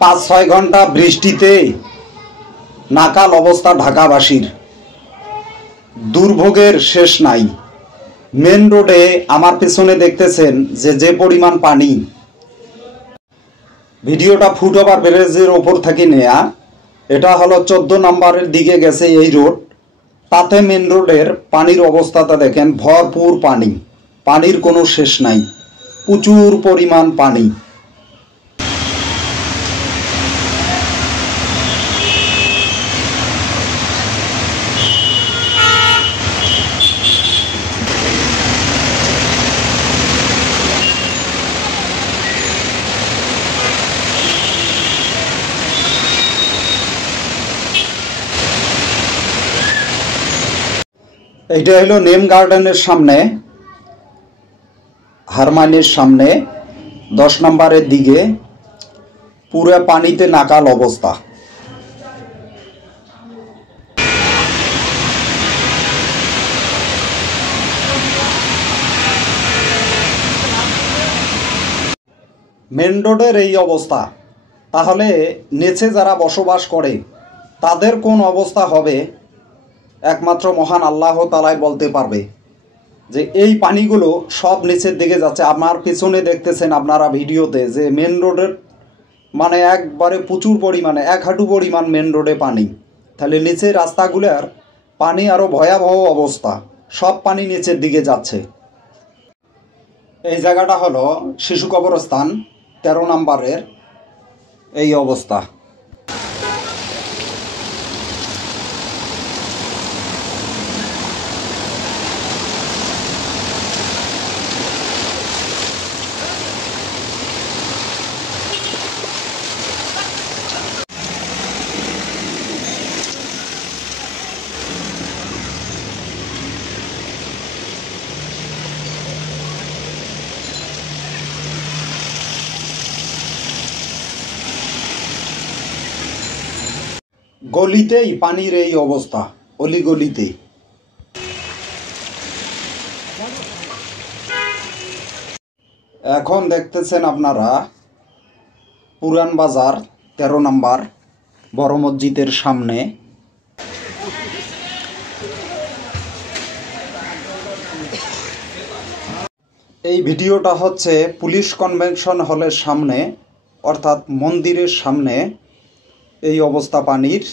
5-6 ঘন্টা বৃষ্টিতে নাকাল অবস্থা ঢাকাবাসীর। দুর্ভোগের শেষ নাই। মেন রোডে আমার পেছনে দেখতেছেন যে পরিমাণ পানি। ভিডিওটা ফুটওভার ব্রিজের ওপর থেকে নেয়া। এটা হলো 14 নম্বরের দিকে গেছে এই রোড। তাতে মেন রোডের পানির অবস্থাটা দেখেন, ভরপুর পানি, পানির কোনো শেষ নাই, প্রচুর পরিমাণ পানি। এইটা হলো নেম গার্ডেনের সামনে, হারমাইনের সামনে 10 নম্বরের দিকে পুরো পানিতে নাকাল অবস্থা। মেন রোডের এই অবস্থা, তাহলে নিচে যারা বসবাস করে তাদের কোন অবস্থা হবে একমাত্র মহান আল্লাহ তাআলাই বলতে পারবে। যে এই পানিগুলো সব নিচের দিকে যাচ্ছে। আমার পিছনে দেখতেছেন আপনারা ভিডিওতে যে মেন রোডের মানে একবারে প্রচুর পরিমাণে 1 হাঁটু পরিমাণ মেন রোডে পানি। তাহলে নিচের রাস্তাগুলোর পানি আরও ভয়াবহ অবস্থা, সব পানি নিচের দিকে যাচ্ছে। এই জায়গাটা হলো শিশু কবরস্থান 13 নম্বরের এই অবস্থা। গলিতেই পানির এই অবস্থা, অলিগলিতে। এখন দেখতেছেন আপনারা পুরান বাজার 13 নম্বর বড় মসজিদের সামনে। এই ভিডিওটা হচ্ছে পুলিশ কনভেনশন হলের সামনে, অর্থাৎ মন্দিরের সামনে এই অবস্থা পানির।